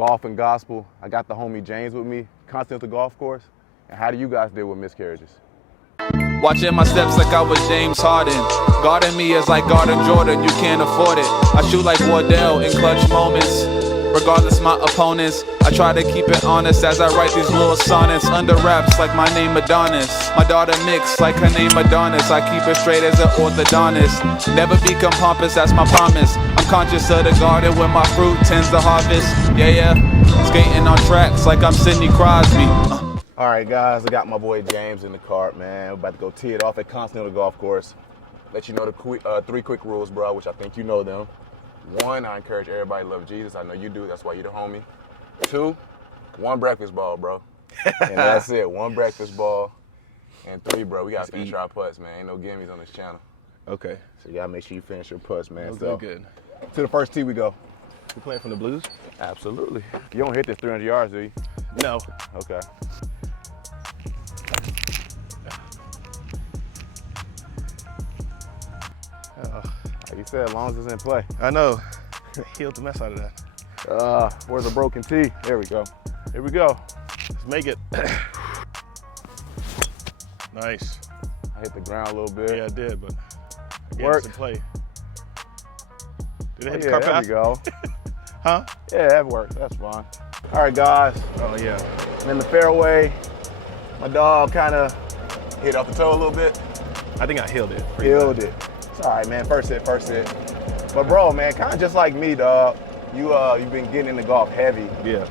golf and gospel. I got the homie James with me, Continental Golf Course. And how do you guys deal with miscarriages? Watching my steps like I was James Harden. Guarding me as like guarding Jordan, you can't afford it. I shoot like Wardell in clutch moments. Regardless my opponents, I try to keep it honest as I write these little sonnets. Under wraps like my name Adonis. My daughter mixed like her name Adonis. I keep it straight as an orthodontist. Never become pompous, that's my promise. I'm conscious of the garden when my fruit tends to harvest. Yeah. Skating on tracks like I'm Sidney Crosby. All right, guys, I got my boy James in the cart, man. We're about to go tee it off at Continental Golf Course. Let you know the 3 quick rules, bro, which I think you know them. 1, I encourage everybody to love Jesus. I know you do. That's why you're the homie. 2, 1 breakfast ball, bro. And that's it. 1 breakfast ball. And 3, bro, we got to finish our putts, man. Ain't no gimmies on this channel. Okay. So you got to make sure you finish your putts, man. So good. To the first tee we go. You playing from the blues? Absolutely. You don't hit this 300 yards, do you? No. Okay. Like you said, as long as it's in play. I know. Healed the mess out of that. Where's the broken tee? There we go. Here we go. Let's make it. Nice. I hit the ground a little bit. Yeah, I did, but again, Work. it's in play. Did it hit the Yeah, car there path? we go. Huh? Yeah, that worked. That's fine. All right, guys. Oh, yeah. And in the fairway, my dog kind of hit off the toe a little bit. I think I healed it. Healed it. It's all right, man. First hit. But bro, man, kind of just like me, dog. You've been getting into golf heavy. Yeah.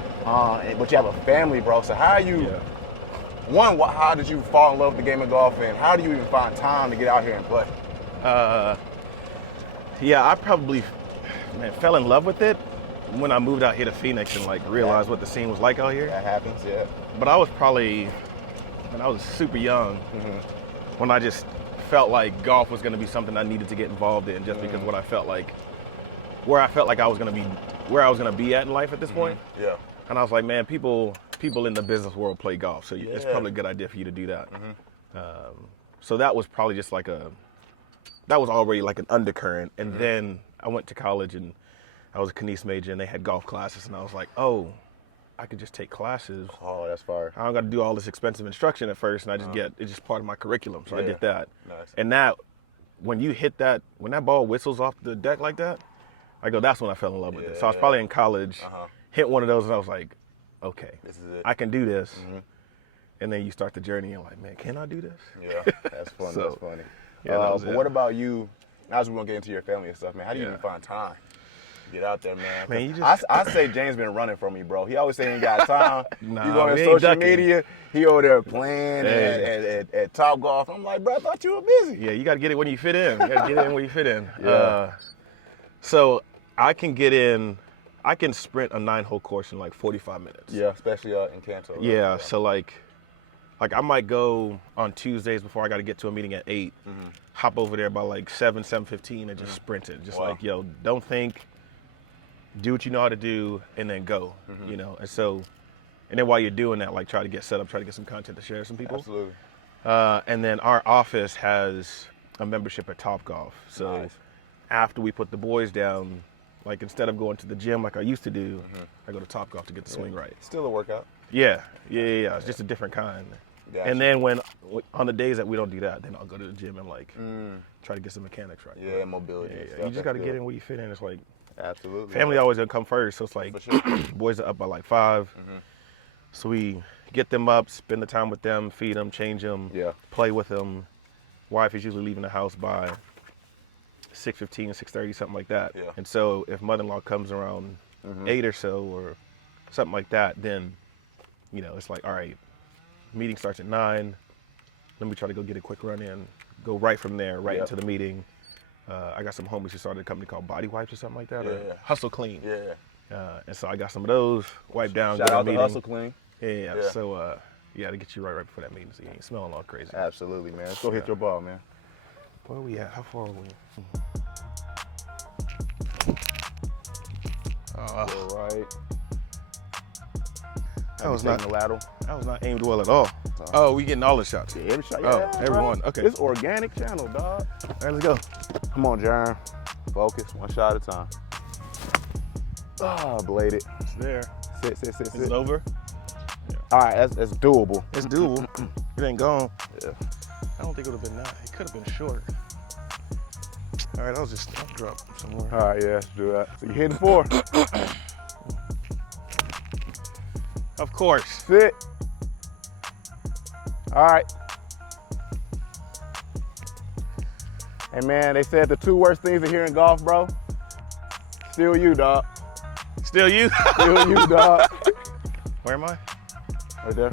But you have a family, bro. So how you? Yeah. One, how did you fall in love with the game of golf, and how do you even find time to get out here and play? Yeah, I probably, fell in love with it when I moved out here to Phoenix and realized what the scene was like out here. That happens, yeah. But I was probably, when I was super young, when I just felt like golf was going to be something I needed to get involved in, just because I felt like I was going to be, where I was going to be at in life at this point. Yeah. And I was like, man, people in the business world play golf, so it's probably a good idea for you to do that. So that was probably just that was already like an undercurrent. And then I went to college and I was a Kines major and they had golf classes, and I was like, oh, I could just take classes. Oh, that's fire. I don't got to do all this expensive instruction at first, and I just it's just part of my curriculum. So I did that. Nice. And that, when that ball whistles off the deck like that, that's when I fell in love with it. So I was probably in college, hit one of those, and I was like, okay, this is it. I can do this. And then you start the journey, and you're like, man, can I do this? Yeah, that's funny. So, that's funny. yeah, that was but it. what about you? As we're gonna get into your family and stuff, man, how do you even find time? Get out there, man. Man, you just... I say James been running from me, bro. He always say he ain't got time. Nah, you go on we social ain't ducking. media, he over there playing at Top Golf. I'm like, bro, I thought you were busy. Yeah, you got to get it when you fit in. You got to get in where you fit in. Yeah. So I can sprint a 9-hole course in like 45 minutes. Yeah, especially in Canto. Right? Yeah, so like I might go on Tuesdays before I got to get to a meeting at 8, hop over there by like 7:15 and just sprint it. Just like, yo, don't think, do what you know how to do, and then go, you know? And then while you're doing that, try to get set up, try to get some content to share with some people. Absolutely. And then our office has a membership at Topgolf. So after we put the boys down, instead of going to the gym like I used to do, I go to Topgolf to get the swing right. Still a workout. Yeah. It's just a different kind. Gotcha. And then on the days that we don't do that, then I'll go to the gym and try to get some mechanics right. Yeah, mobility. Yeah, and stuff. you just That's got to good. get in where you fit in. It's like Absolutely. family always gonna come first. So it's like For sure. boys are up by 5. So we get them up, spend the time with them, feed them, change them, play with them. Wife is usually leaving the house by 6:15, 6:30, something like that. Yeah. And so if mother-in-law comes around 8 or so or something like that, then, it's like, all right, meeting starts at 9. Let me try to go get a quick run in, go right from there, into the meeting. I got some homies who started a company called Body Wipes or something like that, or Hustle Clean. Yeah. And so I got some of those, wipe down, Shout go to out a to meeting. Hustle Clean. Yeah. So, to get you right before that meeting so you ain't smelling all crazy. Absolutely, man. Let's go hit your ball, man. Where are we at? How far are we? All right. That was the lateral. That was not aimed well at all. Oh, we getting all the shots. Yeah, every shot. Oh, Yeah, every bro. one. Okay. It's organic channel, dog. All right, let's go. Come on, Jaron. Focus, one shot at a time. Blade it. It's there. Sit. Is it over? All right, that's doable. It's doable. It ain't gone. Yeah. I don't think it would have been that. It could have been short. All right, I'll drop somewhere. All right, yeah, let's do that. So you're hitting 4. Of course. Sit. All right. Hey man, they said the 2 worst things to hear in golf, bro. Still you, dog. Still you? Still you, dog. Where am I? Right there.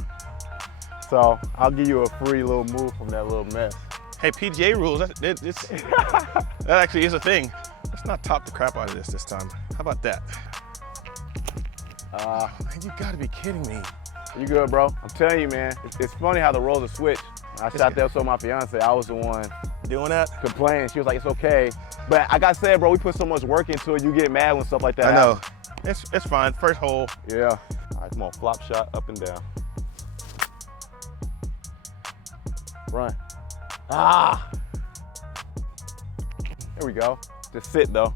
So I'll give you a free little move from that little mess. Hey, PGA rules, that actually is a thing. Let's not top the crap out of this time. How about that? Man, you gotta be kidding me. You good, bro? I'm telling you, man. It's funny how the roles are switched. I shot there with my fiance. I was the one doing that. Complaining. She was like, it's okay. But I gotta say, bro, we put so much work into it. You get mad when stuff like that happens. I know. It's fine. First hole. Yeah. All right, come on. Flop shot up and down. Run. Ah! There we go. Just sit, though.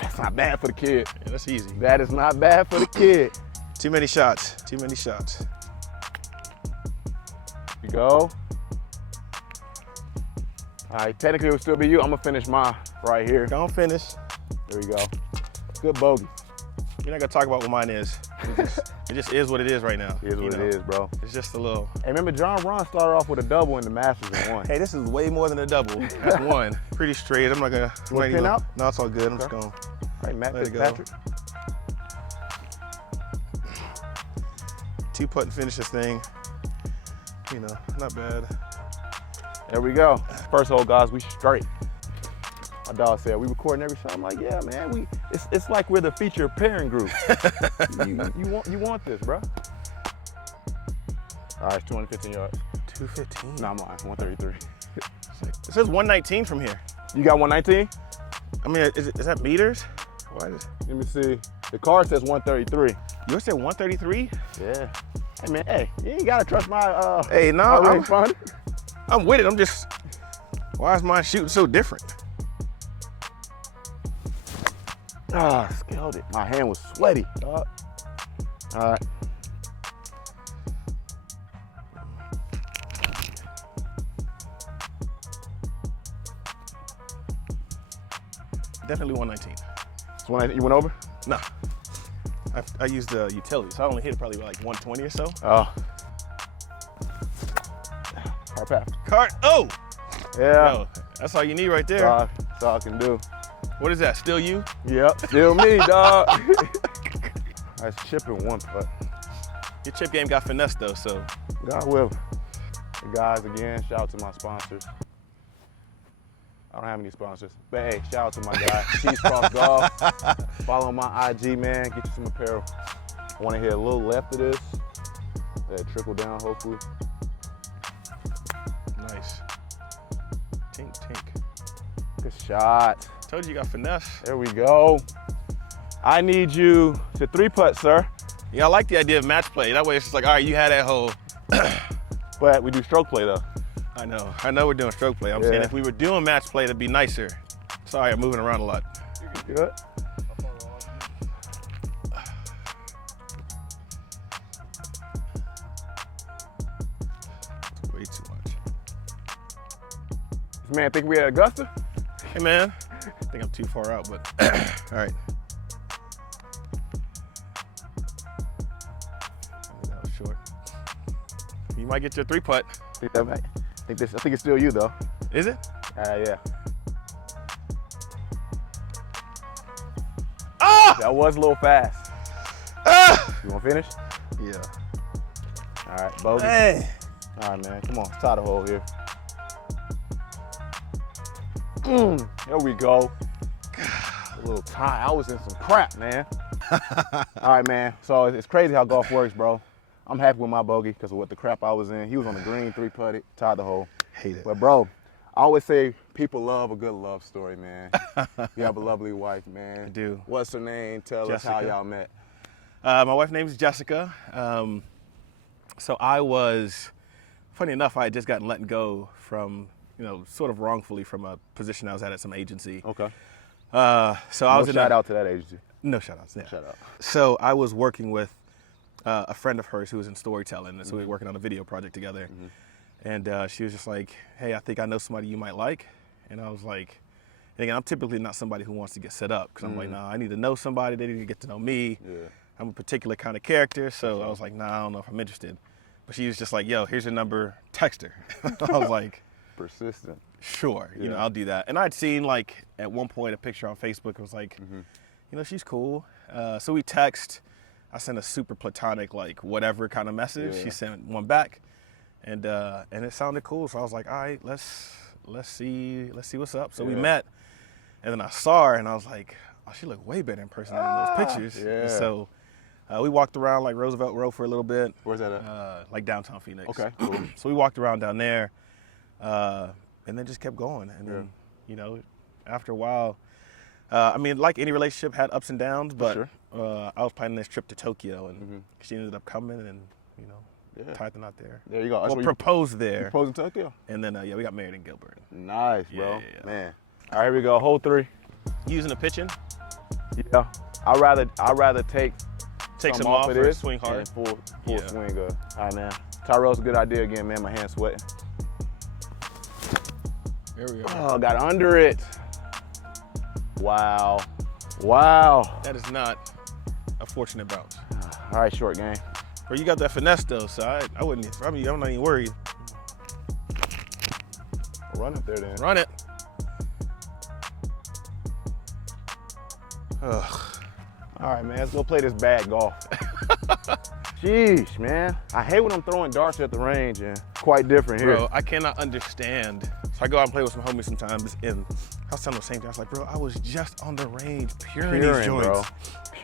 That's not bad for the kid. Yeah, that's easy. That is not bad for the kid. Too many shots. Too many shots. You go. All right, technically it would still be you. I'm gonna finish mine right here. Don't finish. There we go. Good bogey. You're not gonna talk about what mine is. It just is what it is right now. It is what it is, bro. It's just a little. Hey, remember John Ron started off with a double in the Masters and won. Hey, this is way more than a double. That's one. Pretty straight. I'm not gonna. You want to pin out? No, it's all good. I'm just going. All right, Matt Let it go. Fitzpatrick. 2-putt and finish this thing. You know, not bad. There we go. First hole, guys, we straight. My dog said, we recording every shot. I'm like, yeah, man, it's like we're the featured pairing group. you want this, bro. All right, it's 215 yards. 215? Nah, mine, 133. It says 119 from here. You got 119? I mean, is that meters? Let me see. The card says 133. Yours said 133? Yeah. Hey, man, hey, you ain't gotta trust my, hey, no, I'm with it. I'm just, why is mine shooting so different? Ah, scaled it. My hand was sweaty, dog. All right. Definitely 119. So you went over? Nah. I used the utility, so I only hit probably like 120 or so. Oh. Hard pass. Cart. Oh! Yeah. Yo, that's all you need right there. That's all I can do. What is that? Still you? Yep, still me, dog. That's chipping 1 putt. Your chip game got finessed though, so. God will. Hey guys, again, shout out to my sponsors. I don't have any sponsors, but hey, shout out to my guy, Cheese Cross Golf. Follow my IG, man. Get you some apparel. I want to hit a little left of this. Let it trickle down, hopefully. Nice. Tink, tink. Good shot. Told you you got finesse. There we go. I need you to 3-putt, sir. Yeah, I like the idea of match play. That way it's just like, all right, you had that hole. But we do stroke play though. I know we're doing stroke play. I'm saying if we were doing match play, it'd be nicer. Sorry, I'm moving around a lot. You're good. Way too much. This man think we at Augusta? Hey man, I think I'm too far out, but all right. That was short. You might get your 3-putt. I think it's still you though. Is it? Yeah. Ah! That was a little fast. Ah! You want to finish? Yeah. All right, bogey. Hey. All right, man. Come on, let's tie the hole here. There we go. A little tie. I was in some crap, man. All right, man. So it's crazy how golf works, bro. I'm happy with my bogey because of what the crap I was in. He was on the green, 3-putted, tied the hole. Hate it. But bro, I always say people love a good love story, man. You have a lovely wife, man. I do. What's her name? Tell Jessica. us how y'all met. My wife's name is Jessica. So I was, funny enough, I had just gotten let go from sort of wrongfully from a position I was at some agency. Okay. So I was in shout out to that agency. No shout outs. Yeah. Shout out. So I was working with a friend of hers who was in storytelling, and so we were working on a video project together. And she was just like, "Hey, I think I know somebody you might like." And I was like, and again, I'm typically not somebody who wants to get set up because I'm like, nah, I need to know somebody. They need to get to know me. Yeah. I'm a particular kind of character, so I was like, nah, I don't know if I'm interested. But she was just like, yo, here's your number, text her. I was like, persistent. Sure, Yeah. I'll do that. And I'd seen like at one point a picture on Facebook. It was like, she's cool. So we text. I sent a super platonic, like whatever kind of message. Yeah. She sent one back, and it sounded cool. So I was like, all right, let's see what's up. So we met, and then I saw her, and I was like, oh, she looked way better in person than those pictures. Yeah. And so we walked around like Roosevelt Road for a little bit. Where's that at? Like downtown Phoenix. Okay, cool. So we walked around down there, and then just kept going. And then, after a while, I mean, like any relationship had ups and downs, but Sure. I was planning this trip to Tokyo, and she ended up coming, and tied the knot there. There you go. That's Well, where proposed there. you proposed in Tokyo. And then, we got married in Gilbert. Nice, bro. Yeah. Man. All right, here we go. Hole 3. Using the pitching? Yeah. I'd rather take Some off off of or this swing hard? and full Yeah. swing. All right, man. Tyrell's a good idea again, man. My hand's sweating. There we go. Oh, got under it. Wow. Wow. That is not a fortunate bounce. All right, short game. But you got that finesse though, so I wouldn't. I'm not even worried. Run up there then. Run it. Ugh. All right, man. Let's go play this bad golf. Sheesh, man. I hate when I'm throwing darts at the range, and quite different here. Bro, I cannot understand. So I go out and play with some homies sometimes, and I was telling them the same thing. I was like, bro, I was just on the range, puring these joints. Bro.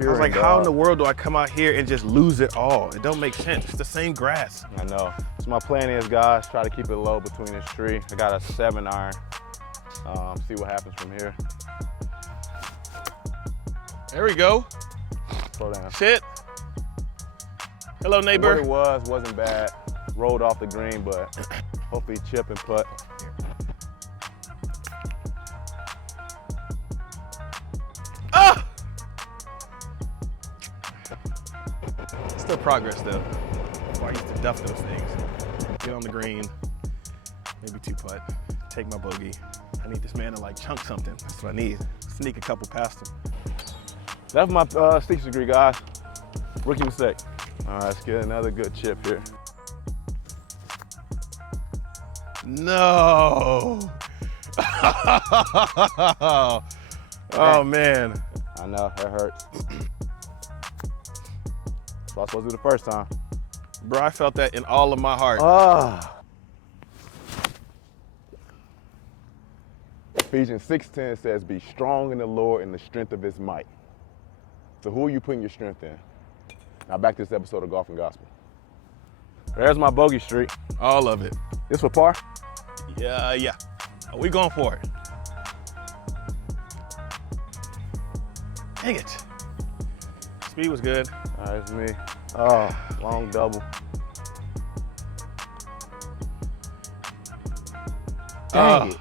I was like, how in the world do I come out here and just lose it all? It don't make sense. It's the same grass. I know. So my plan is, guys, try to keep it low between this tree. I got a 7-iron. See what happens from here. There we go. Slow down. Shit. Hello, neighbor. What it wasn't bad. Rolled off the green, but hopefully chip and putt. Ah! Still progress though. I used to duff those things. Get on the green, maybe 2-putt, take my bogey. I need this man to like chunk something. That's what I need. Sneak a couple past him. That's my 6th degree, guys. Rookie mistake. All right, let's get another good chip here. No. Oh man. I know, that hurts. That's what I was supposed to do the first time. Bro, I felt that in all of my heart. Ephesians 6:10 says, be strong in the Lord and the strength of his might. So who are you putting your strength in? Now back to this episode of Golf and Gospel. There's my bogey streak. All of it. This for par? Yeah. We going for it. Dang it. Speed was good. All right, it's me. Oh, long double. Dang it.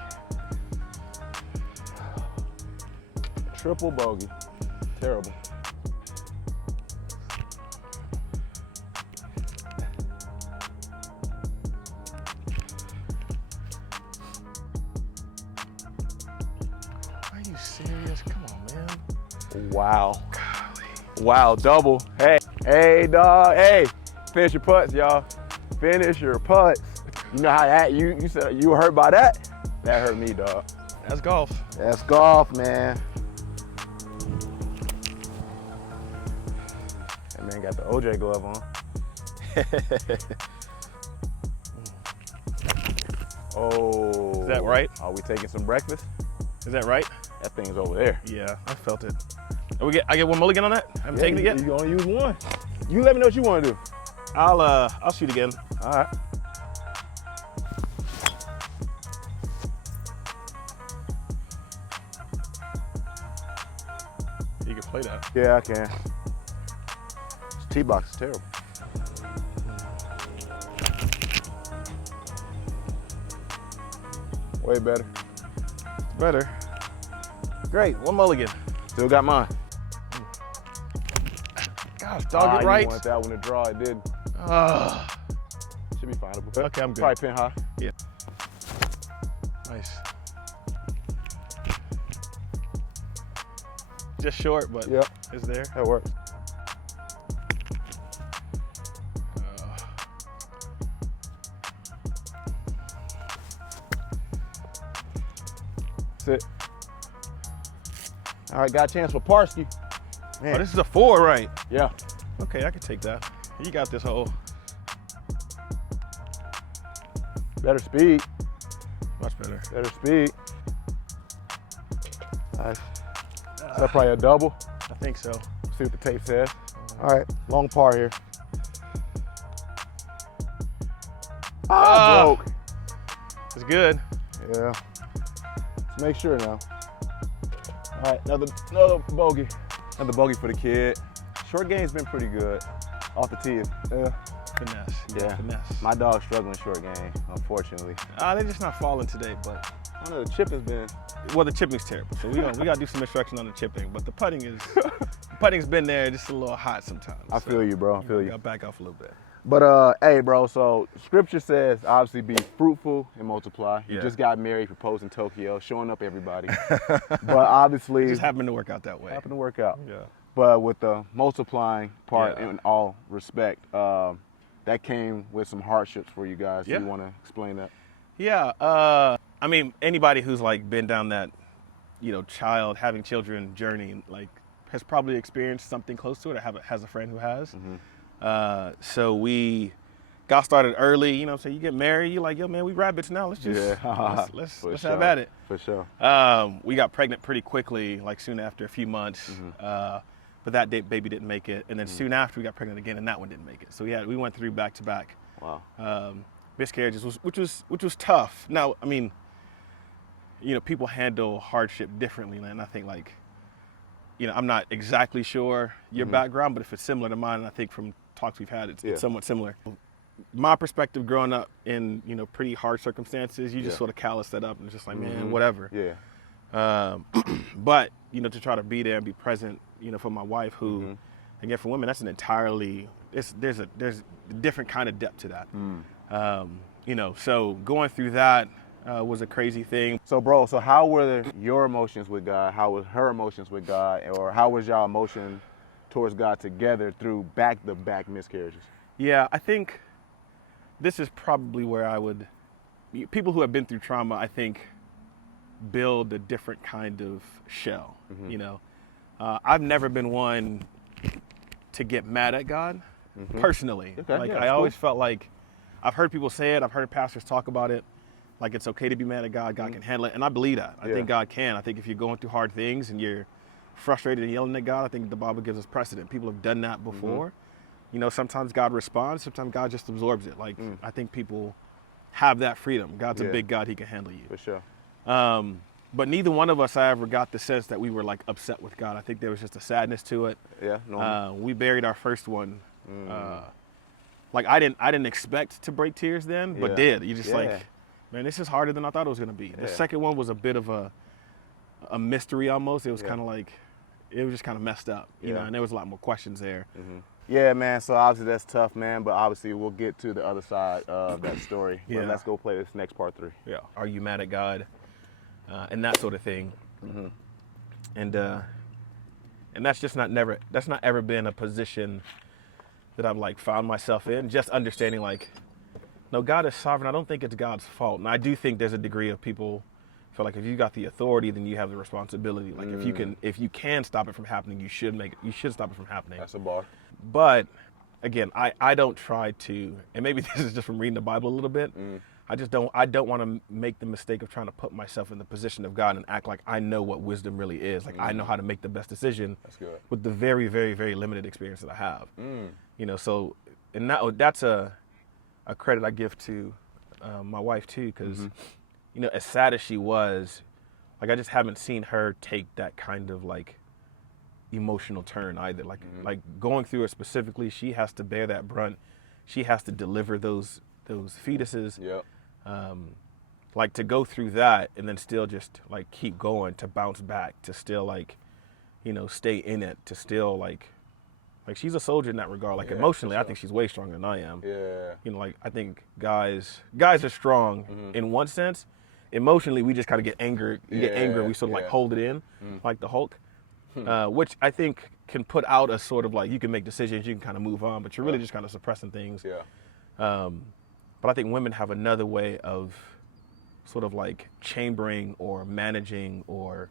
Triple bogey. Terrible. Are you serious? Come on, man. Wow. Wow, double. Hey, dog. Hey, finish your putts, y'all. Finish your putts. You know how that, you said you were hurt by that? That hurt me, dog. That's golf. That's golf, man. That man got the OJ glove on. Oh. Is that right? Are we taking some breakfast? Is that right? That thing's over there. Yeah, I felt it. I get one mulligan on that? I haven't taken it yet? You only use one. You let me know what you want to do. I'll shoot again. All right. You can play that. Yeah, I can. This tee box is terrible. Way better. Better. Great. One mulligan. Still got mine. Gosh, dog it right. You want that one to draw. It didn't. Should be fine. Okay, I'm good. Probably pin high. Yeah. Nice. Just short, but Yep. it's there. That works. That's it. All right, got a chance for Parsky. Man. Oh, this is a 4, right? Yeah. Okay, I can take that. You got this hole. Better speed. Much better. Better speed. Nice. Is that probably a double? I think so. See what the tape says. All right, long par here. Broke. It's good. Yeah. Let's make sure now. All right, another bogey. Another bogey for the kid. Short game's been pretty good. Off the tee. Yeah. Finesse. Yeah. Finesse. My dog's struggling short game, unfortunately. They're just not falling today, but. I know the chip has been. Well, the chipping's terrible, so we gotta do some instruction on the chipping. But the putting's been there, just a little hot sometimes. I feel you, bro. I feel you. Gotta back off a little bit. But hey, bro. So scripture says, obviously, be fruitful and multiply. You Yeah. just got married, proposed in Tokyo, showing up everybody. But obviously, It just happened to work out that way. happened to work out. Yeah. But with the multiplying part, Yeah. in all respect, that came with some hardships for you guys. Yeah. Do you want to explain that? Yeah. I mean, anybody who's like been down that, having children journey, like, has probably experienced something close to it. Or has a friend who has. Mm-hmm. So we got started early. So you get married, you're like, yo, man, we rabbits now. Let's just let's have at it. For sure. We got pregnant pretty quickly, like soon after a few months. Mm-hmm. But that baby didn't make it, and then soon after we got pregnant again, and that one didn't make it. So we went through back to back. Wow. Miscarriages, which was tough. Now, I mean, people handle hardship differently, and I think I'm not exactly sure your background, but if it's similar to mine, and I think from talks we've had, it's somewhat similar. My perspective growing up in pretty hard circumstances, you just sort of callous that up and just like, man, whatever. Yeah. But to try to be there and be present, for my wife, who, again, for women, that's an entirely there's a different kind of depth to that. So going through that was a crazy thing. So, bro, how were your emotions with God? How was her emotions with God? Or how was y'all emotion towards God together through back-to-back miscarriages? Yeah, I think this is probably where people who have been through trauma, I think, build a different kind of shell. I've never been one to get mad at God, personally. Okay, I always felt like, I've heard people say it, I've heard pastors talk about it, like it's okay to be mad at God, God can handle it, and I believe that. I think God can. I think if you're going through hard things and you're frustrated and yelling at God, I think the Bible gives us precedent. People have done that before. Sometimes God responds, sometimes God just absorbs it. I think people have that freedom. God's a big God, he can handle you. For sure. But neither one of us, I ever got the sense that we were like upset with God. I think there was just a sadness to it. Yeah, normal. We buried our first one. I didn't expect to break tears then, but did. You just like, man, this is harder than I thought it was gonna be. The second one was a bit of a mystery almost. It was kind of like, it was just kind of messed up, you know, and there was a lot more questions there. Yeah, man, so obviously that's tough, man, but obviously we'll get to the other side of that story. But let's go play this next part 3. Yeah. Are you mad at God? And that sort of thing. And that's not ever been a position that I've like found myself in. Just understanding like, no, God is sovereign. I don't think it's God's fault. And I do think there's a degree of people feel like if you got the authority, then you have the responsibility. Like if you can stop it from happening, you should stop it from happening. That's a bar. But again, I don't try to, and maybe this is just from reading the Bible a little bit. I don't want to make the mistake of trying to put myself in the position of God and act like I know what wisdom really is. Like I know how to make the best decision. That's good. With the very, very, very limited experience that I have. So, and that's a credit I give to my wife too, because as sad as she was, like I just haven't seen her take that kind of like emotional turn either. Like going through it specifically, she has to bear that brunt. She has to deliver those fetuses. Yep. like to go through that and then still just like keep going, to bounce back, to still like, you know, stay in it, to still like she's a soldier in that regard. Like emotionally, I think she's way stronger than I am. Yeah. You know, like I think guys are strong in one sense. Emotionally, we just kind of get angry. We sort of like hold it in, like the Hulk, which I think can put out a sort of like, you can make decisions, you can kind of move on, but you're really just kind of suppressing things. Yeah. But I think women have another way of sort of like chambering or managing or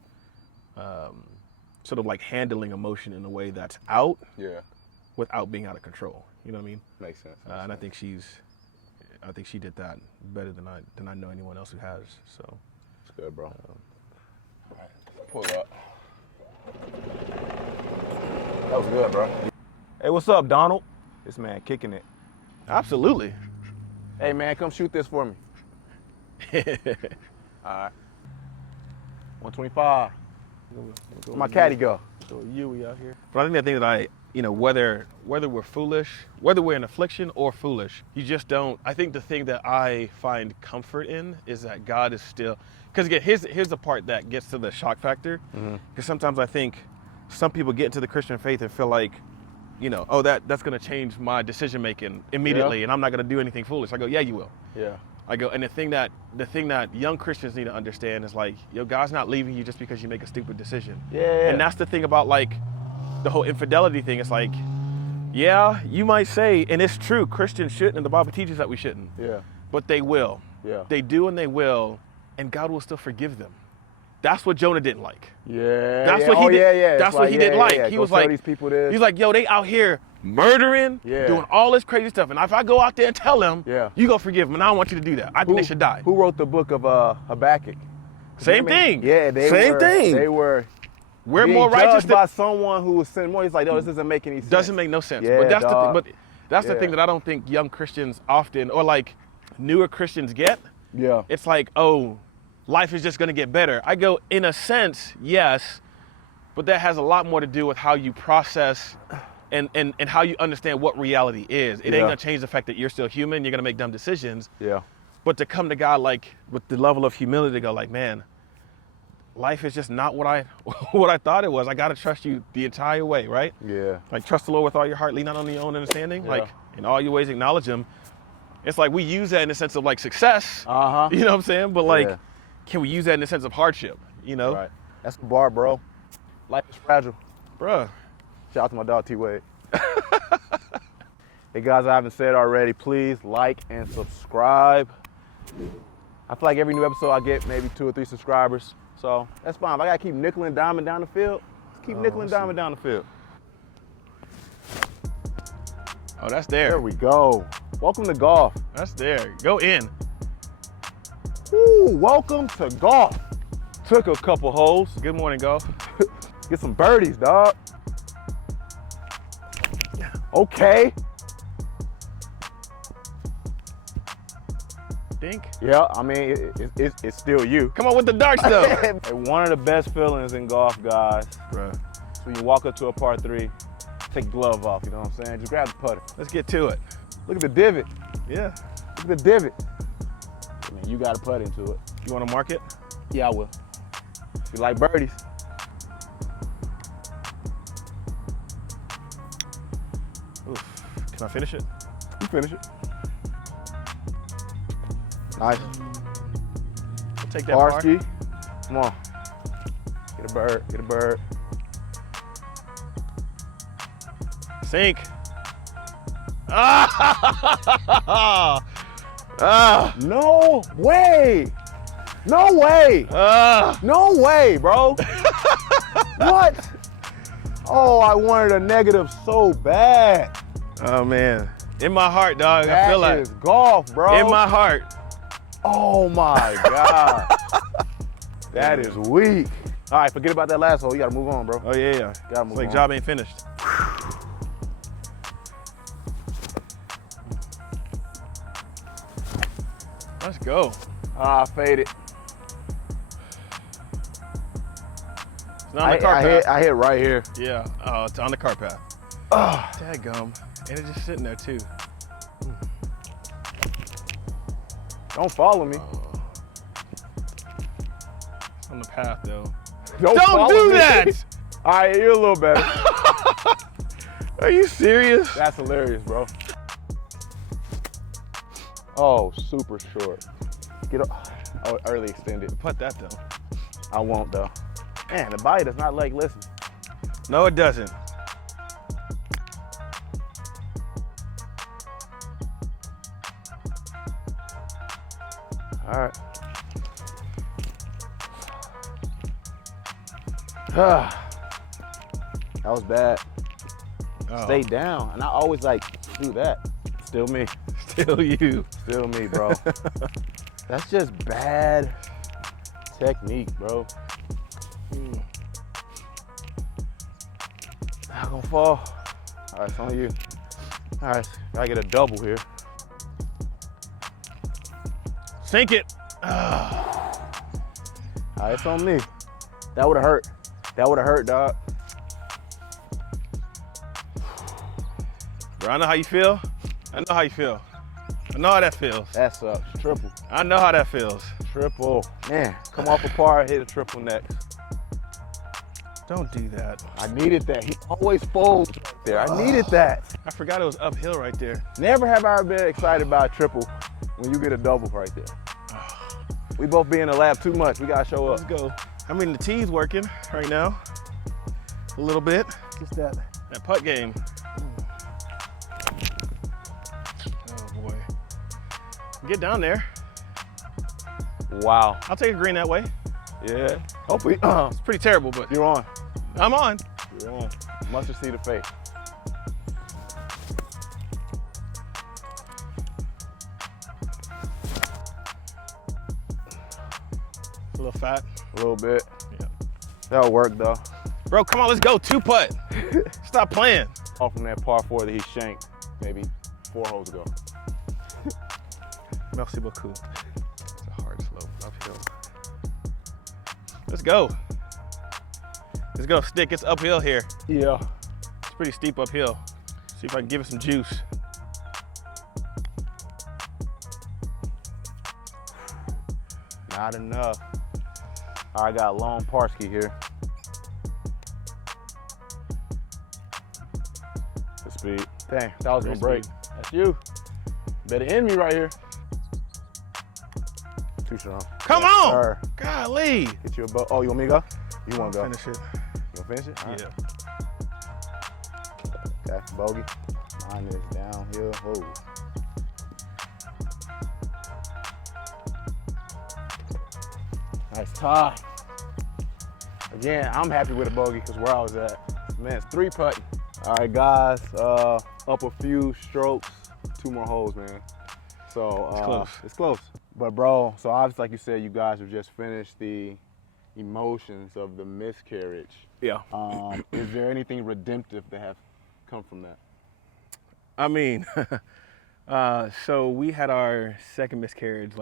sort of like handling emotion in a way that's out without being out of control. You know what I mean? Makes sense. And I think she did that better than I know anyone else who has. So it's good, bro. All right, pull up. That was good, bro. Hey, what's up, Donald? This man kicking it. absolutely. Hey, man, come shoot this for me. All right. 125. Where my caddy go? We out here. But I think the thing that whether we're foolish, whether we're in affliction or foolish, you just don't. I think the thing that I find comfort in is that God is still. Because again, here's the part that gets to the shock factor. Because sometimes I think some people get into the Christian faith and feel like, oh, that's going to change my decision making immediately, and I'm not going to do anything foolish. I go, yeah, you will. Yeah. I go, and the thing that young Christians need to understand is like, God's not leaving you just because you make a stupid decision. Yeah. And that's the thing about like the whole infidelity thing. It's like, yeah, you might say, and it's true, Christians shouldn't, and the Bible teaches that we shouldn't. Yeah. But they will. Yeah. They do and they will, and God will still forgive them. That's what Jonah didn't like. Yeah. That's what he did. Yeah. That's what he didn't like. He was like, these people this. He's like, yo, they out here murdering, doing all this crazy stuff. And if I go out there and tell them, you gonna forgive them, and I don't want you to do that. I think they should die. Who wrote the book of Habakkuk? Same thing. Yeah, They were. We're more righteous by someone who was sinning more. He's like, no, this doesn't make any sense. Doesn't make no sense. Yeah, but that's dog. the thing that I don't think young Christians often, or like newer Christians get. Yeah. It's like, oh, life is just gonna get better. I go, in a sense, yes, but that has a lot more to do with how you process and how you understand what reality is. It ain't gonna change the fact that you're still human, you're gonna make dumb decisions. Yeah. But to come to God like with the level of humility to go like, man, life is just not what I thought it was. I gotta trust you the entire way, right? Yeah. Like trust the Lord with all your heart, lean not on your own understanding. Yeah. Like in all your ways acknowledge him. It's like we use that in the sense of like success. You know what I'm saying? But like, can we use that in the sense of hardship? Right. That's the bar, bro. Life is fragile. Bruh. Shout out to my dog T-Wade. Hey guys, I haven't said already, please like and subscribe. I feel like every new episode I get maybe 2 or 3 subscribers. So that's fine. If I gotta keep nickel and diming down the field, let's keep nickel and diming down the field. Oh, that's there. There we go. Welcome to golf. That's there. Go in. Woo, welcome to golf. Took a couple holes. Good morning, golf. Get some birdies, dog. Okay. Think? Yeah, I mean, it's still you. Come on with the darts, though. Hey, one of the best feelings in golf, guys, Bruh. is when you walk up to a par 3, take the glove off, you know what I'm saying? Just grab the putter. Let's get to it. Look at the divot. Yeah. Look at the divot. I mean, you got to putt into it. You want to mark it? Yeah, I will. If you like birdies. Oof. Can I finish it? You finish it. Nice. We'll take that Par ski. Come on. Get a bird. Get a bird. Sink. Ah! No way. No way. No way, bro. What? Oh, I wanted a negative so bad. Oh, man. In my heart, dog. I feel like that is golf, bro. in my heart. Oh, my God. That is weak. All right, forget about that last hole. You got to move on, bro. Oh, yeah. Gotta move Like, on. job ain't finished. Let's go. Ah, faded. It's not on the car path. I hit right here. Yeah. Oh, it's on the car path. Ah. Dadgum. And it's just sitting there, too. Don't follow me. On the path, though. Don't Don't do me. that! All right, you're a little better. Are you serious? That's hilarious, bro. Oh, super short. Get up. Oh, early extended. Put that, though. I won't, though. Man, the body does not like listen. No, it doesn't. All right. That was bad. Oh. Stay down. And I always like do that. Still me. Still you. Still me, bro. That's just bad technique, bro. Not gonna fall. All right, it's on you. All right, gotta get a double here. Sink it. All right, it's on me. That would've hurt. That would've hurt, dog. Bro, I know how you feel. I know how you feel. I know how that feels. That sucks. Triple. I know how that feels. Triple. Man, come off a par, hit a triple next. Don't do that. I needed that. He always folds right there. I needed that. I forgot it was uphill right there. Never have I ever been excited about a triple when you get a double right there. We both be in the lab too much. We gotta show up. Let's go. I mean, the tee's working right now. A little bit. Just that. That putt game. Oh boy. Get down there. Wow. I'll take a green that way. Yeah. Hopefully. It's pretty terrible, but You're on. I'm on. You're on. Mustard seed of faith. A little fat. A little bit. Yeah. That'll work though. Bro, come on, let's go. 2 putt. Stop playing. Off from that par 4 that he shanked maybe 4 holes ago. Merci beaucoup. It's a hard slope uphill. Let's go. Let's go, Stick. It's uphill here. Yeah. It's pretty steep uphill. See if I can give it some juice. Not enough. All right, I got a long par ski here. Good speed. Dang, that was gonna break. Speed. That's you. Better end me right here. Too strong. Come Yes, on! sir. Golly! Get you a boat. Oh, you want me to go? You want to go? Finish it. You want to finish it? All right. Yeah. Okay, bogey. Mine is downhill. Oh. Nice tie. Again, I'm happy with a bogey because where I was at. Man, it's 3 putting. All right, guys, up a few strokes, 2 more holes, man. So It's close. It's close. But bro, so obviously, like you said, you guys have just finished the emotions of the miscarriage. Yeah. Is there anything redemptive that have come from that? I mean, so we had our second miscarriage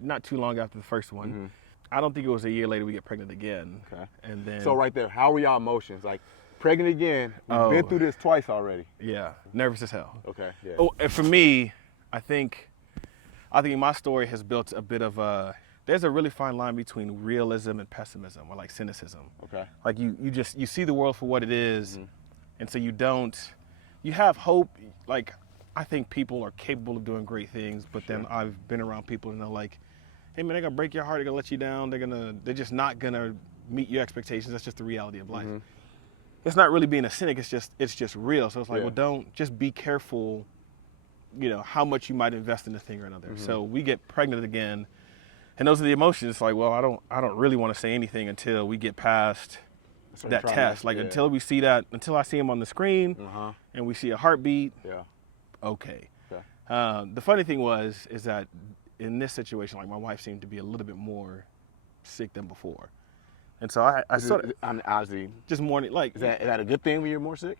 not too long after the first one. Mm-hmm. I don't think it was a year later we get pregnant again. Okay. And then So right there, how were y'all emotions? Like pregnant again, we've been through this twice already. Yeah, nervous as hell. Okay, yeah. Oh, and for me, I think my story has built a bit of there's a really fine line between realism and pessimism, or like cynicism. Okay. Like you see the world for what it is, and so you have hope. Like I think people are capable of doing great things, but then I've been around people and they're like, hey man, they're gonna break your heart, they're gonna let you down, they're just not gonna meet your expectations. That's just the reality of life. It's not really being a cynic, it's just real. So it's like, well, don't just be careful, how much you might invest in a thing or another. So we get pregnant again, and those are the emotions. It's like, well, I don't really want to say anything until we get past that test. Until we see that, until I see him on the screen and we see a heartbeat. Yeah. Okay. The funny thing is that in this situation, like my wife seemed to be a little bit more sick than before. And so I sort of, honestly, just more like, is that a good thing when you're more sick?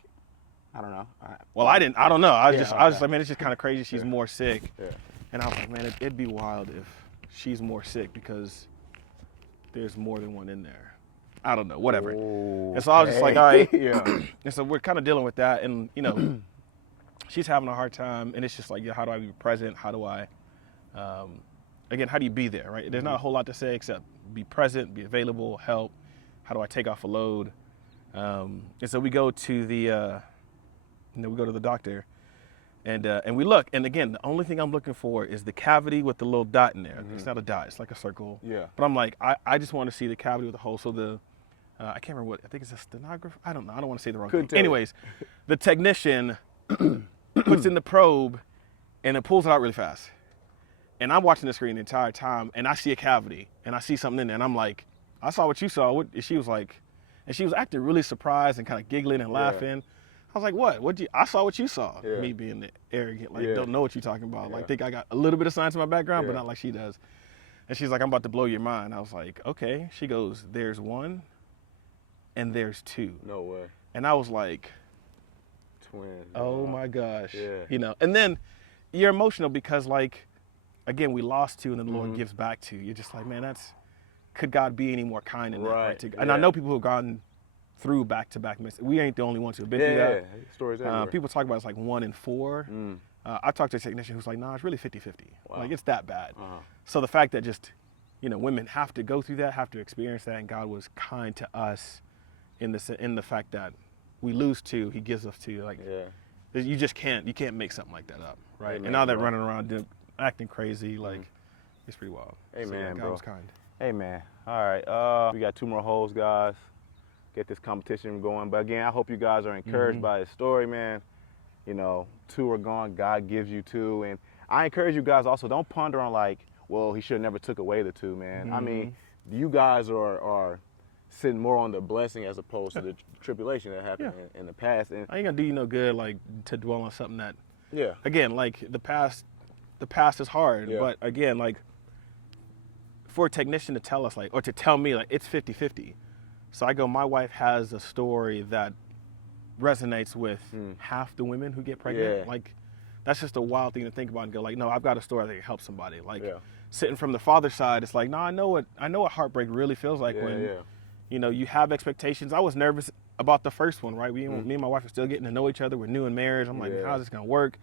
I don't know. Well, I don't know. I was just like, man, it's just kind of crazy. She's more sick. Yeah. And I was like, man, it'd be wild if she's more sick because there's more than one in there. I don't know, whatever. Ooh, and so I was just like, all right. Yeah. And so we're kind of dealing with that. And, she's having a hard time. And it's just like, how do I be present? How do I, again, how do you be there, right? There's not a whole lot to say except be present, be available, help? How do I take off a load? And so we go to the doctor, and we look. And again, the only thing I'm looking for is the cavity with the little dot in there. It's not a dot; it's like a circle. Yeah. But I'm like, I just want to see the cavity with the hole. So I can't remember what, I think it's a stenographer. I don't know. I don't want to say the wrong thing. Anyways, the technician puts in the probe, and it pulls it out really fast. And I'm watching the screen the entire time, and I see a cavity, and I see something in there, and I'm like, I saw what you saw. What? And she was like, and she was acting really surprised and kind of giggling and laughing. I was like, what? I saw what you saw. Yeah. Me being arrogant, like, don't know what you're talking about. Like, think I got a little bit of science in my background, but not like she does. And she's like, I'm about to blow your mind. I was like, okay. She goes, there's 1 and there's 2. No way. And I was like, twins. Oh my gosh. Yeah. You know, and then you're emotional because, like, again, we lost 2 and then the Lord gives back 2. You're just like, man, could God be any more kind than that? Right? And I know people who have gone through back-to-back miscarriages. We ain't the only ones who have been through that. Yeah, stories everywhere. People talk about it's like 1 in 4. I talked to a technician who's like, nah, it's really 50-50. Wow. Like, it's that bad. So the fact that just, women have to go through that, have to experience that, and God was kind to us in the fact that we lose 2, He gives us 2. Like, you just can't make something like that up, right? Amen, and now they're bro. running around acting crazy, like, it's pretty wild. Amen, God bro. was kind. Amen. All right, we got 2 more holes, guys. Get this competition going. But again, I hope you guys are encouraged by this story, man. 2 are gone. God gives you 2. And I encourage you guys also, don't ponder on like, well, He should have never took away the 2, man. I mean, you guys are sitting more on the blessing as opposed to the tribulation that happened in the past. And I ain't gonna do you no good, like, to dwell on something that, yeah, again, like, the past is hard. But again, like, for a technician to tell us, like, or to tell me, like, it's 50-50. So I go, my wife has a story that resonates with half the women who get pregnant. Yeah. Like, that's just a wild thing to think about and go, like, no, I've got a story that can help somebody. Like, sitting from the father's side, it's like, no, I know what heartbreak really feels like when, you have expectations. I was nervous about the first one, right? Me and my wife are still getting to know each other. We're new in marriage. I'm like, how's this gonna work?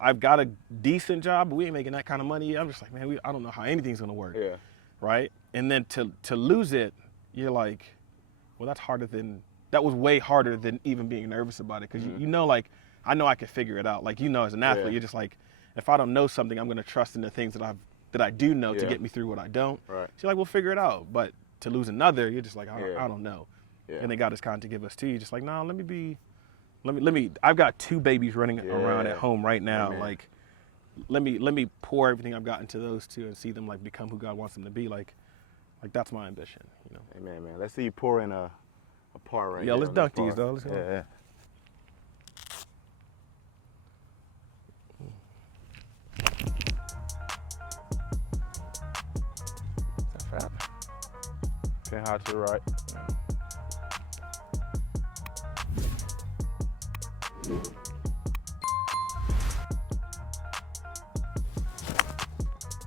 I've got a decent job, but we ain't making that kind of money. I'm just like, man, I don't know how anything's gonna work. Yeah. Right? And then to lose it, you're like, well, that was way harder than even being nervous about it. Because like, I know I can figure it out. Like, as an athlete, you're just like, if I don't know something, I'm gonna trust in the things that I do know to get me through what I don't. Right. So you're like, we'll figure it out. But to lose another, you're just like, I don't know. Yeah. And then God is kind to give us 2. You're just like, nah, let me, I've got 2 babies running around at home right now. Amen. Like, let me pour everything I've got into those 2 and see them, like, become who God wants them to be. Like that's my ambition, Amen, man. Let's see you pour in a par right now. Yeah, let's dunk these, though. Let's go. Yeah. Is that fat? Pin high to the right.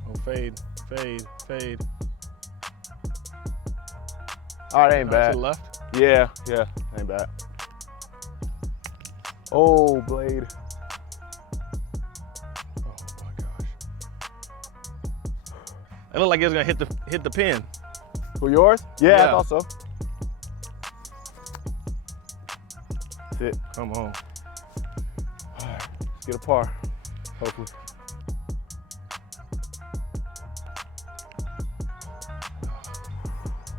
Oh, fade. Oh, that ain't bad. To the left? Yeah, ain't bad. Oh, blade. Oh my gosh. It looked like it was gonna hit the pin. For yours? Yeah, I thought so. That's it. Come on. All right, let's get a par, hopefully.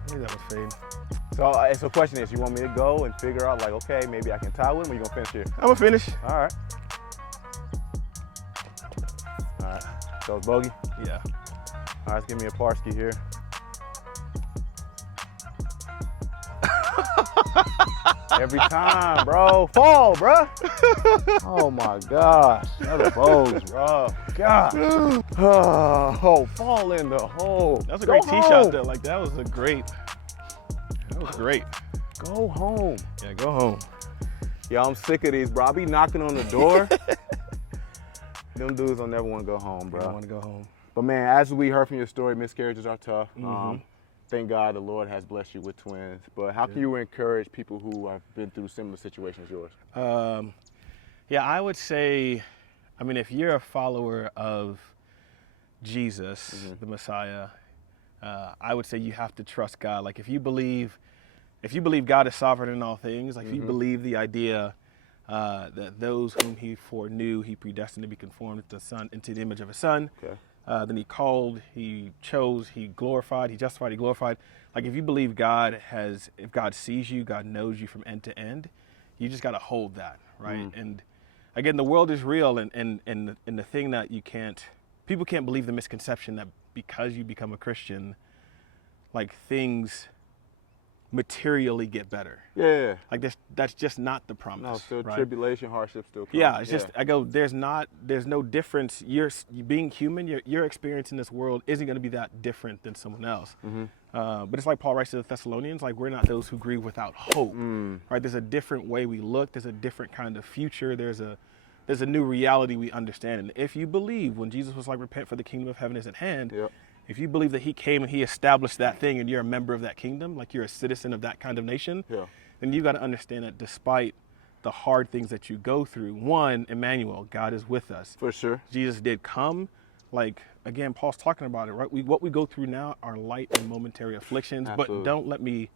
I knew that was fading. So question is, you want me to go and figure out, like, okay, maybe I can tie with him, or you gonna finish here? I'm gonna finish. All right. All right. So it's bogey? Yeah. All right, let's give me a par ski here. Every time, bro. Fall, bro. Oh my gosh. Another bows, bro. God. Oh, fall in the hole. That's a great tee shot though. Like, that was great. Go home. Yeah, go home. Yo, I'm sick of these, bro. I be knocking on the door. Them dudes don't never want to go home, bro. I don't want to go home. But man, as we heard from your story, miscarriages are tough. Thank God the Lord has blessed you with twins. But how can you encourage people who have been through similar situations as yours? Yeah, I would say, if you're a follower of Jesus, the Messiah, I would say you have to trust God. Like if you believe God is sovereign in all things, like if you believe the idea that those whom he foreknew, he predestined to be conformed to the Son, into the image of his Son. Okay. Then he called, he chose, he glorified, he justified, he glorified. Like if you believe if God sees you, God knows you from end to end, you just got to hold that, right? And again, the world is real, and the thing that people can't believe the misconception that because you become a Christian, like things materially get better. Yeah. Like that's just not the promise. No, still right? tribulation, hardship still coming. Yeah, it's just there's no difference. You're being human. Your experience in this world isn't going to be that different than someone else. But it's like Paul writes to the Thessalonians, like we're not those who grieve without hope. Right? There's a different way we look. There's a different kind of future. There's a new reality we understand. And if you believe when Jesus was like, repent for the kingdom of heaven is at hand. Yep. If you believe that he came and he established that thing and you're a member of that kingdom, like you're a citizen of that kind of nation, then you got to understand that despite the hard things that you go through, one, Emmanuel, God is with us. For sure. Jesus did come. Like, again, Paul's talking about it, right? What we go through now are light and momentary afflictions, Absolutely. but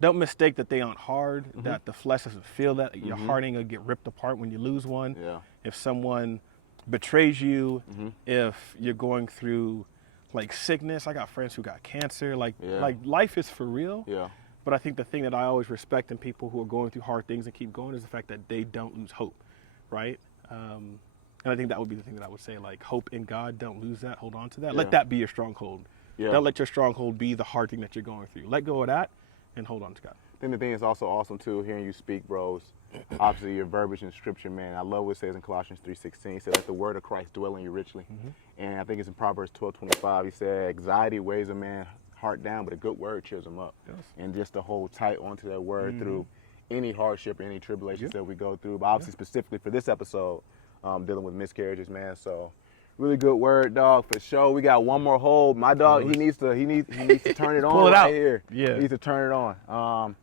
don't mistake that they aren't hard, that the flesh doesn't feel that, your heart ain't gonna get ripped apart when you lose one. Yeah. If someone betrays you, if you're going through like sickness, I got friends who got cancer, like life is for real. Yeah. But I think the thing that I always respect in people who are going through hard things and keep going is the fact that they don't lose hope, right? And I think that would be the thing that I would say, like hope in God, don't lose that, hold on to that. Let that be your stronghold. Yeah. Don't let your stronghold be the hard thing that you're going through. Let go of that and hold on to God. I think the thing is also awesome too, hearing you speak, bros. Obviously, your verbiage in Scripture, man. I love what it says in Colossians 3:16. It said, "Let the word of Christ dwell in you richly." And I think it's in Proverbs 12:25. He said, "Anxiety weighs a man's heart down, but a good word cheers him up." Yes. And just to hold tight onto that word through any hardship, any tribulations that we go through. But obviously, specifically for this episode, dealing with miscarriages, man. So, really good word, dog, for sure. We got one more hold. My dog, he needs to turn it on Pull it out. here. Yeah. He needs to turn it on.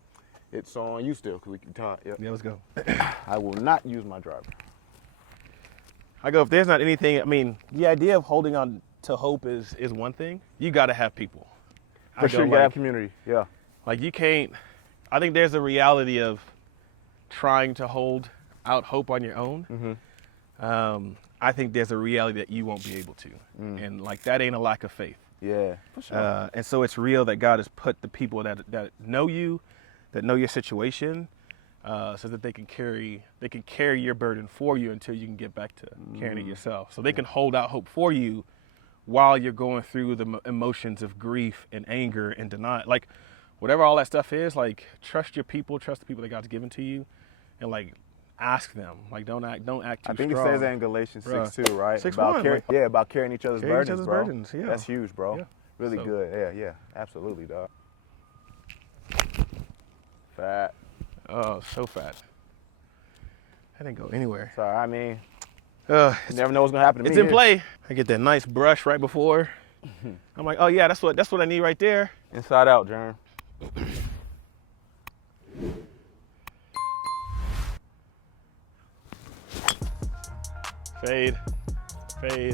It's on you still, because we can talk. Yep. Yeah, let's go. I will not use my driver. I go, if there's not anything, I mean, the idea of holding on to hope is one thing. You got to have people. For sure, you got to have community. Yeah. Like you can't, I think there's a reality of trying to hold out hope on your own. I think there's a reality that you won't be able to. And like that ain't a lack of faith. Yeah, for sure. And so it's real that God has put the people that know you, that know your situation, so that they can carry your burden for you until you can get back to carrying it yourself. So they can hold out hope for you while you're going through the emotions of grief and anger and denial. Like whatever all that stuff is, like trust your people, trust the people that God's given to you, and like ask them. Like don't act too strong. I think it says that in Galatians 6:2, right? 6:1, about carrying each other's burdens, bro. Yeah. That's huge, bro. Yeah. Really So- good. Yeah, absolutely, dog. Fat. Oh, so fat. I didn't go anywhere. Sorry, I mean, Uh, you never know what's gonna happen to me. It's in here. play. I get that nice brush right before. I'm like, oh yeah, that's what I need right there. Inside out, Jern. Fade.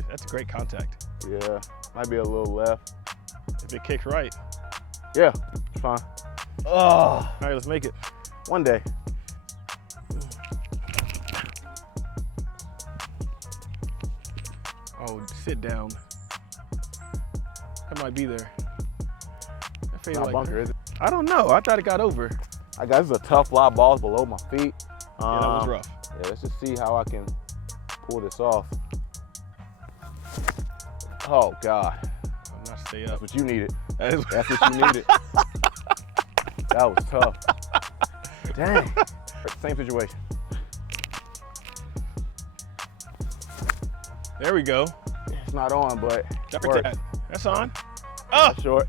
That's a great contact. Yeah, might be a little left. If it kicks right. Yeah, it's fine. Oh, All right, let's make it. one day. Oh, sit down. That might be there. That faded Not like bunker, that. is it? I don't know. I thought it got over. I got this is a tough fly. Balls below my feet. Yeah, that was rough. Yeah, let's just see how I can pull this off. Oh God, I'm not stay up. that's what you needed. That is- That's what you needed. That was tough. Dang. Same situation. There we go. It's not on, but Jumper works. tag. That's on. Oh, Short.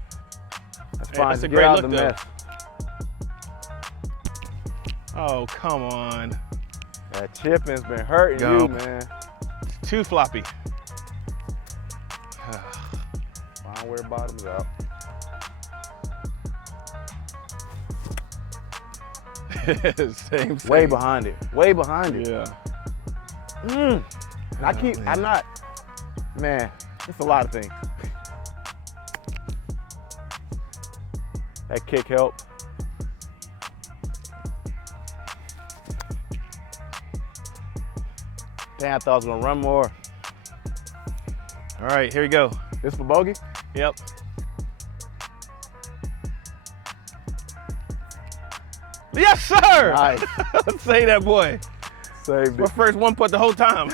That's Hey, fine. that's a Just great get out look, the though. mess. oh, come on. That chipping's been hurting Go. you, man. It's too floppy. Find where it bottoms out. Same. Way behind it. Way behind it. Yeah. And I'm not, man, it's a lot of things. That kick helped. Damn, I thought I was gonna run more. All right, here we go. This for bogey? Yep. Yes, sir. Nice. Say that, boy. Saved My it. first one putt the whole time.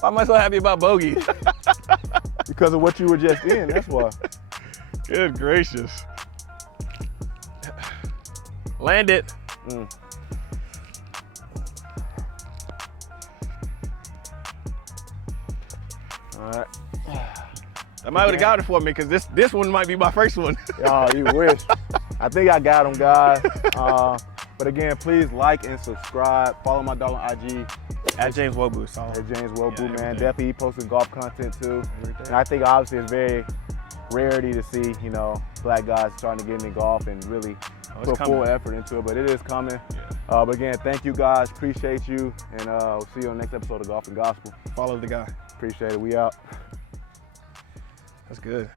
Why am I so happy about bogey? Because of what you were just in, that's why. Good gracious. Land it. All right. I might would have got it for me because this one might be my first one. Oh, you wish. I think I got them, guys. But again, please like and subscribe. Follow my dog on IG. At James Wobu. At James Wobu, man. everything. Definitely posting golf content too. Everything. And I think obviously it's very rarity to see, black guys trying to get into golf and really put full effort into it. But it is coming. Yeah. But again, thank you guys. Appreciate you. And we'll see you on the next episode of Golf and Gospel. Follow the guy. Appreciate it. We out. That's good.